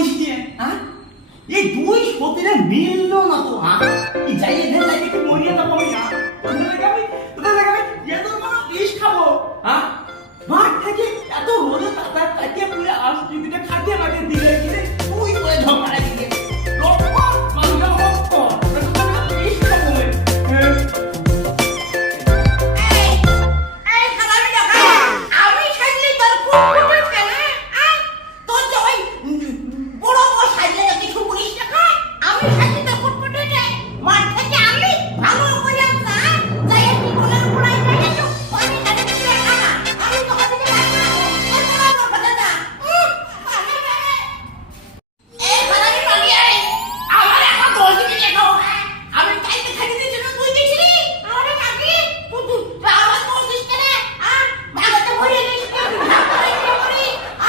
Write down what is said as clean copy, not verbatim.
This নিয়ে, হ্যাঁ? এই দুই সতীরে মিললো না তো, হ্যাঁ? এই যাই এদের লাগে একটু মরিয়া যাবো আমি, হ্যাঁ? তোদের লাগে আমি এত বড় বিষ খাবো, হ্যাঁ? মাঠ থেকে এত রোদে